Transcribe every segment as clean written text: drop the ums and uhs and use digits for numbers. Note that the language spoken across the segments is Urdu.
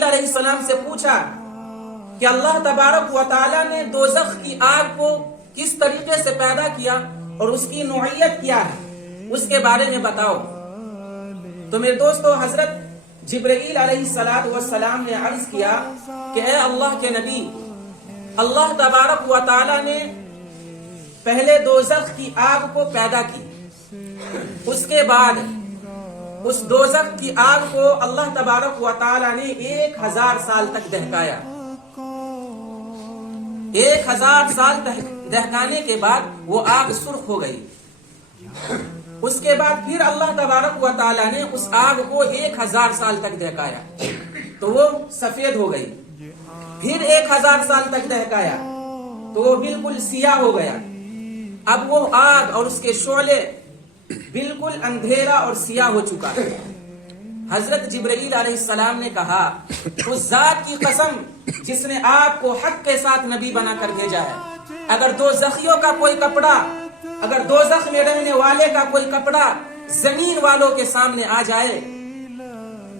جبرائیل علیہ السلام سے پوچھا کہ اللہ تبارک و تعالیٰ نے دوزخ کی آگ کو کس طریقے سے پیدا کیا اور اس کی نوعیت کیا ہے، اس کے بارے میں بتاؤ۔ تو میرے دوستو، حضرت جبرائیل علیہ السلام نے عرض کیا کہ اے اللہ کے نبی، اللہ تبارک و تعالیٰ نے پہلے دوزخ کی آگ کو پیدا کی، اس کے بعد اس دوزخ کی آگ کو اللہ تبارک و تعالیٰ نے 1000 سال تک دہکایا۔ 1000 سال تک دہکانے کے بعد وہ آگ سرخ ہو گئی۔ اس کے بعد پھر اللہ تبارک و تعالیٰ نے اس آگ کو 1000 سال تک دہکایا تو وہ سفید ہو گئی۔ پھر 1000 سال تک دہکایا تو وہ بالکل سیاہ ہو گیا۔ اب وہ آگ اور اس کے شعلے بالکل اندھیرا اور سیاہ ہو چکا ہے۔ حضرت جبرائیل علیہ السلام نے کہا، اس ذات کی قسم جس نے آپ کو حق کے ساتھ نبی بنا کر بھیجا ہے، اگر دوزخیوں کا کوئی کپڑا، اگر دوزخ میں رہنے والے کا کوئی کپڑا زمین والوں کے سامنے آ جائے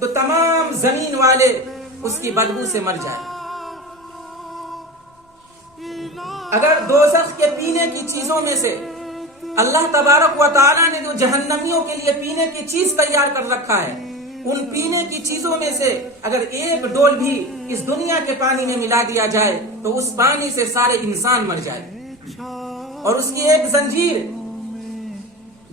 تو تمام زمین والے اس کی بدبو سے مر جائیں۔ اگر دوزخ کے پینے کی چیزوں میں سے اللہ تبارک و تعالیٰ نے جو جہنمیوں کے لیے پینے کی چیز تیار کر رکھا ہے، ان پینے کی چیزوں میں سے اگر ایک ڈول بھی اس دنیا کے پانی میں ملا دیا جائے تو اس پانی سے سارے انسان مر جائے۔ اور اس کی ایک زنجیر،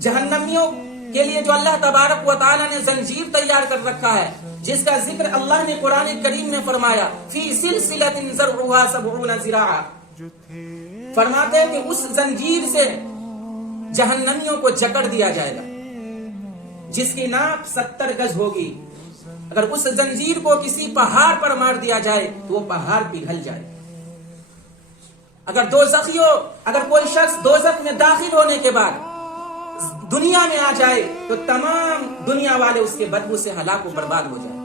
جہنمیوں کے لیے جو اللہ تبارک و تعالیٰ نے زنجیر تیار کر رکھا ہے، جس کا ذکر اللہ نے قرآن کریم میں فرمایا، فی سلسلۃ ذرعها 70 ذراعا، فرماتے ہیں کہ اس زنجیر سے جہنمیوں کو جکڑ دیا جائے گا جس کی ناپ 70 گز ہوگی۔ اگر اس زنجیر کو کسی پہاڑ پر مار دیا جائے تو وہ پہاڑ پگھل جائے۔ اگر کوئی شخص دوزخ میں داخل ہونے کے بعد دنیا میں آ جائے تو تمام دنیا والے اس کے بدبو سے ہلاک و برباد ہو جائے۔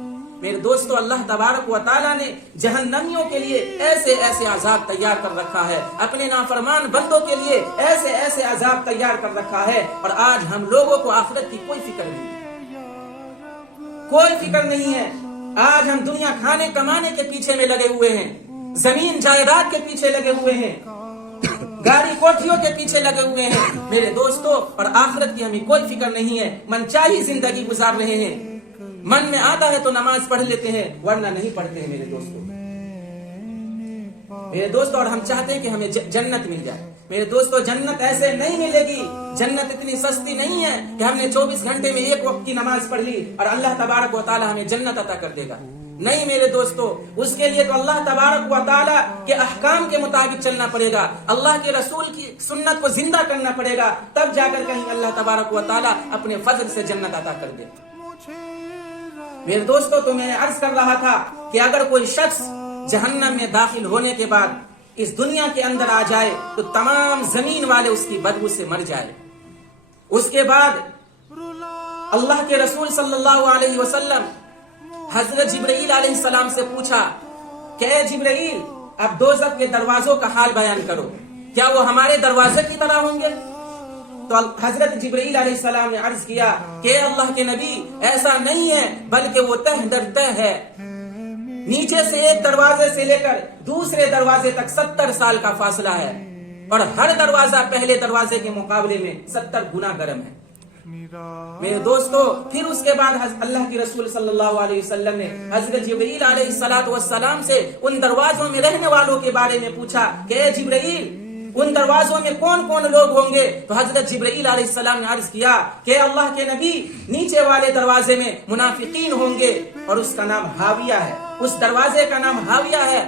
میرے دوستو، اللہ تبارک و تعالیٰ نے جہنمیوں کے لیے ایسے ایسے عذاب تیار کر رکھا ہے، اپنے نافرمان بندوں کے لیے ایسے ایسے عذاب تیار کر رکھا ہے، اور آج ہم لوگوں کو آخرت کی کوئی فکر نہیں، کوئی فکر نہیں ہے۔ آج ہم دنیا کھانے کمانے کے پیچھے میں لگے ہوئے ہیں، زمین جائیداد کے پیچھے لگے ہوئے ہیں، گاڑی کوٹھیوں کے پیچھے لگے ہوئے ہیں میرے دوستو، اور آخرت کی ہمیں کوئی فکر نہیں ہے۔ من چاہی زندگی گزار رہے ہیں، من میں آتا ہے تو نماز پڑھ لیتے ہیں، ورنہ نہیں پڑھتے ہیں میرے دوستو، اور ہم چاہتے ہیں کہ ہمیں جنت مل جائے۔ میرے دوستو، جنت ایسے نہیں ملے گی، جنت اتنی سستی نہیں ہے کہ ہم نے 24 گھنٹے میں ایک وقت کی نماز پڑھ لی اور اللہ تبارک و تعالی ہمیں جنت عطا کر دے گا۔ نہیں میرے دوستو، اس کے لیے تو اللہ تبارک و تعالی کے احکام کے مطابق چلنا پڑے گا، اللہ کے رسول کی سنت کو زندہ کرنا پڑے گا، تب جا کر کہیں اللہ تبارک و تعالی اپنے فضل سے جنت عطا کر دے۔ میرے دوستو، تو میں عرض کر رہا تھا کہ اگر کوئی شخص جہنم میں داخل ہونے کے بعد اس دنیا کے اندر آ جائے تو تمام زمین والے اس کی بدبو سے مر جائے۔ اس کے بعد اللہ کے رسول صلی اللہ علیہ وسلم حضرت جبرائیل علیہ السلام سے پوچھا کہ اے جبرائیل، اب دوزخ کے دروازوں کا حال بیان کرو، کیا وہ ہمارے دروازے کی طرح ہوں گے؟ تو حضرت جبرائیل علیہ السلام نے عرض کیا کہ اللہ کے نبی، ایسا نہیں ہے، بلکہ وہ تہ در تہ ہے، نیچے سے ایک دروازے سے لے کر دوسرے دروازے تک 70 سال کا فاصلہ ہے، اور ہر دروازہ پہلے دروازے کے مقابلے میں 70 گنا گرم ہے۔ میرے دوستو، پھر اس کے بعد اللہ کے رسول صلی اللہ علیہ وسلم نے حضرت جبرائیل علیہ السلام سے ان دروازوں میں رہنے والوں کے بارے میں پوچھا کہ اے جبرائیل، ان دروازوں میں کون کون لوگ ہوں گے؟ تو حضرت جبرائیل علیہ السلام نے عرض کیا کہ اللہ کے نبی، نیچے والے دروازے میں منافقین ہوں گے اور اس کا نام حاویہ ہے، اس دروازے کا نام حاویہ ہے۔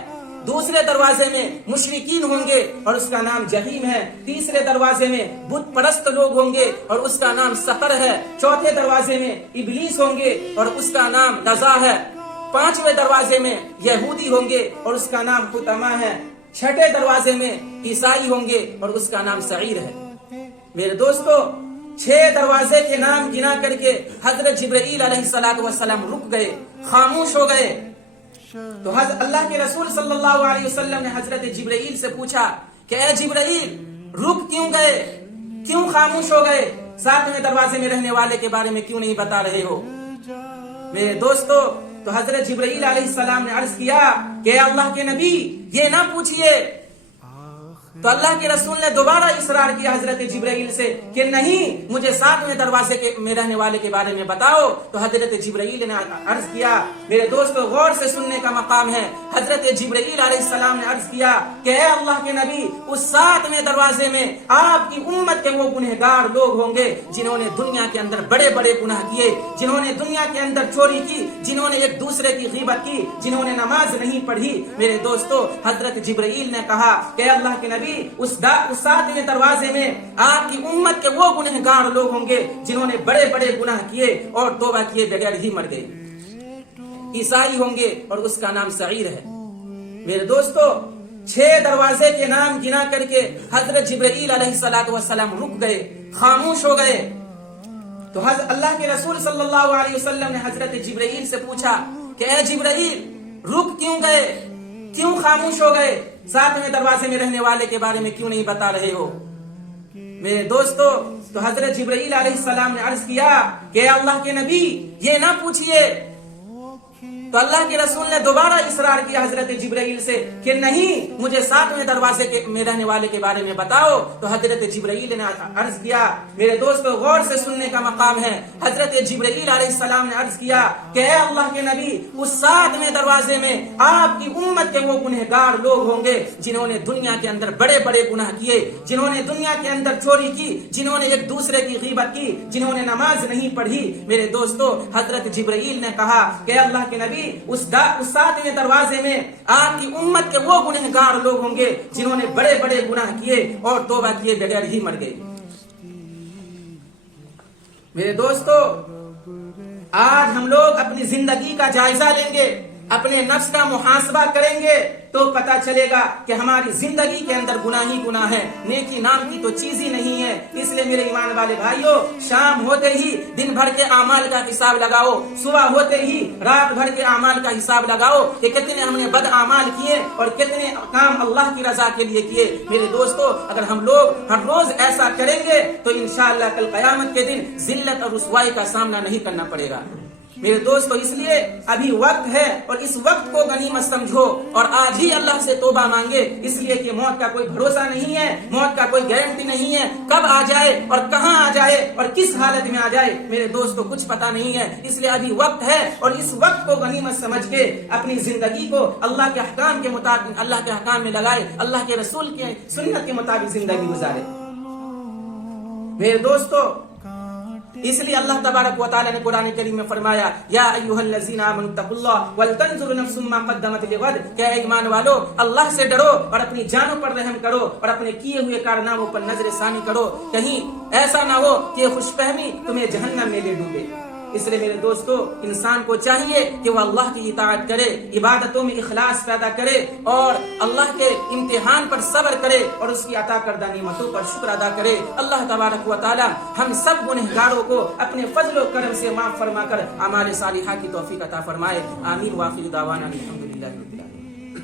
دوسرے دروازے میں مشرکین ہوں گے اور اس کا نام جہیم ہے۔ تیسرے دروازے میں بت پرست لوگ ہوں گے اور اس کا نام سقر ہے۔ چوتھے دروازے میں ابلیس ہوں گے اور اس کا نام لظا ہے۔ پانچویں دروازے میں یہودی ہوں گے اور اس کا نام حطمہ ہے۔ چھٹے دروازے میں عیسائی ہوں گے اور اس کا نام سعیر ہے۔ میرے دوستو، 6 دروازے کے نام گنا کر کے حضرت جبرائیل علیہ السلام رک گئے، خاموش ہو گئے۔ تو اللہ کے رسول صلی اللہ علیہ وسلم نے حضرت جبرائیل سے پوچھا کہ اے جبرائیل، رک کیوں گئے، کیوں خاموش ہو گئے، 7ویں دروازے میں رہنے والے کے بارے میں کیوں نہیں بتا رہے ہو؟ میرے دوستو، تو حضرت جبرائیل علیہ السلام نے عرض کیا کہ اللہ کے نبی یہ نہ پوچھئے. تو اللہ کے رسول نے دوبارہ اصرار کیا حضرت جبرائیل سے کہ نہیں, مجھے 7ویں دروازے میں رہنے والے کے بارے میں بتاؤ. تو حضرت جبرائیل نے عرض کیا, میرے دوستو غور سے سننے کا مقام ہے, حضرت جبرائیل علیہ السلام نے عرض کیا کہ اے اللہ کے نبی, اس 7ویں دروازے میں آپ کی امت کے وہ گنہگار لوگ ہوں گے جنہوں نے دنیا کے اندر بڑے بڑے گناہ کیے, جنہوں نے دنیا کے اندر چوری کی, جنہوں نے ایک دوسرے کی غیبت کی, جنہوں نے نماز نہیں پڑھی. میرے دوستو حضرت جبرائیل نے کہا کہ اللہ کے نبی, اس 7ویں دروازے میں آپ کی امت کے وہ گنہگار لوگ ہوں گے جنہوں نے بڑے بڑے گناہ کیے اور توبہ کیے بغیر ہی مر گئے. عیسائی ہوں گے اور اس کا نام سعیر ہے. میرے دوستو 6 دروازے کے نام گنا کر کے حضرت جبرائیل علیہ السلام رک گئے, خاموش ہو گئے. تو اللہ کے رسول صلی اللہ علیہ وسلم نے حضرت جبرائیل سے پوچھا کہ اے جبرائیل, رک کیوں گئے, کیوں خاموش ہو گئے, 7ویں دروازے میں رہنے والے کے بارے میں کیوں نہیں بتا رہے ہو. میرے دوستو تو حضرت جبرائیل علیہ السلام نے عرض کیا کہ اللہ کے نبی یہ نہ پوچھئے. تو اللہ کے رسول نے دوبارہ اصرار کیا حضرت جبرائیل سے کہ نہیں, مجھے 7ویں دروازے میں رہنے والے کے بارے میں بتاؤ. تو حضرت جبرائیل نے عرض کیا, میرے دوستو غور سے سننے کا مقام ہے, حضرت جبرائیل علیہ السلام نے عرض کیا کہ اے اللہ کے نبی, اس 7ویں دروازے میں آپ کی امت کے وہ گنہگار لوگ ہوں گے جنہوں نے دنیا کے اندر بڑے بڑے گناہ کیے, جنہوں نے دنیا کے اندر چوری کی, جنہوں نے ایک دوسرے کی غیبت کی, جنہوں نے نماز نہیں پڑھی. میرے دوستو حضرت جبرائیل نے کہا کہ اللہ کے نبی, اس 7ویں دروازے میں آپ کی امت کے وہ گنہگار لوگ ہوں گے جنہوں نے بڑے بڑے گناہ کیے اور توبہ کیے بغیر ہی مر گئے. میرے دوستو آج ہم لوگ اپنی زندگی کا جائزہ لیں گے, اپنے نفس کا محاسبہ کریں گے تو پتا چلے گا کہ ہماری زندگی کے اندر گناہ ہی گناہ ہے, نیکی نام کی تو چیز ہی نہیں ہے. اس لیے میرے ایمان والے بھائیوں, شام ہوتے ہی دن بھر کے اعمال کا حساب لگاؤ, صبح ہوتے ہی رات بھر کے اعمال کا حساب لگاؤ کہ کتنے ہم نے بد اعمال کیے اور کتنے کام اللہ کی رضا کے لیے کیے. میرے دوستو اگر ہم لوگ ہر روز ایسا کریں گے تو انشاءاللہ کل قیامت کے دن ذلت اور رسوائی کا سامنا نہیں کرنا پڑے گا. میرے دوستو اس لیے ابھی وقت ہے اور اس وقت کو غنیمت سمجھو اور آج ہی اللہ سے توبہ مانگے, اس لیے کہ موت کا کوئی بھروسہ نہیں ہے, موت کا کوئی گارنٹی نہیں ہے, کب آ جائے اور کہاں آ جائے اور کس حالت میں آ جائے میرے دوستو کچھ پتا نہیں ہے. اس لیے ابھی وقت ہے اور اس وقت کو غنیمت سمجھ کے اپنی زندگی کو اللہ کے احکام کے مطابق اللہ کے احکام میں لگائے, اللہ کے رسول کے سنت کے مطابق زندگی گزارے. میرے دوستو اس لیے اللہ تبارک و تعالی نے قرآن کریم میں فرمایا, یا ایھا الذین آمنوا اتقوا اللہ ولتنظر نفس ما قدمت لغد, کہ اے ایمان والو اللہ سے ڈرو اور اپنی جانوں پر رحم کرو اور اپنے کیے ہوئے کارناموں پر نظر ثانی کرو, کہیں ایسا نہ ہو کہ خوش فہمی تمہیں جہنم میں لے ڈوبے. اس لیے میرے دوستو انسان کو چاہیے کہ وہ اللہ کی اطاعت کرے, عبادتوں میں اخلاص پیدا کرے اور اللہ کے امتحان پر صبر کرے اور اس کی عطا کردہ نعمتوں پر شکر ادا کرے. اللہ تبارک و تعالی ہم سب گنہگاروں کو اپنے فضل و کرم سے معاف فرما کر اعمال صالحہ کی توفیق عطا فرمائے. آمین. وآخر دعوانا الحمدللہ.